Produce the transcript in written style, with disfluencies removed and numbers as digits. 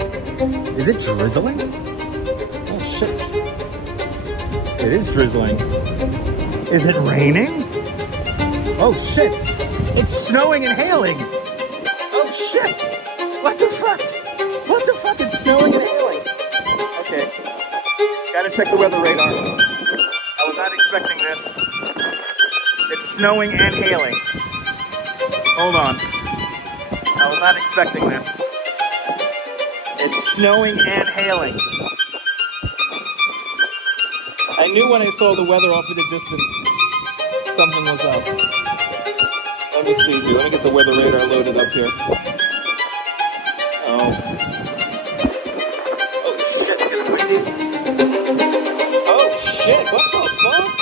Is it drizzling? Oh shit. It is drizzling. Is it raining? Oh shit. It's snowing and hailing. Oh shit. What the fuck? What the fuck? It's snowing and hailing. Okay. Gotta check the weather radar. I was not expecting this. It's snowing and hailing. Hold on. I was not expecting this. It's snowing and hailing. I knew when I saw the weather off in the distance, something was up. Let me see here. Let me get the weather radar loaded up here. Oh. Oh shit, it's windy. Oh shit, what the fuck?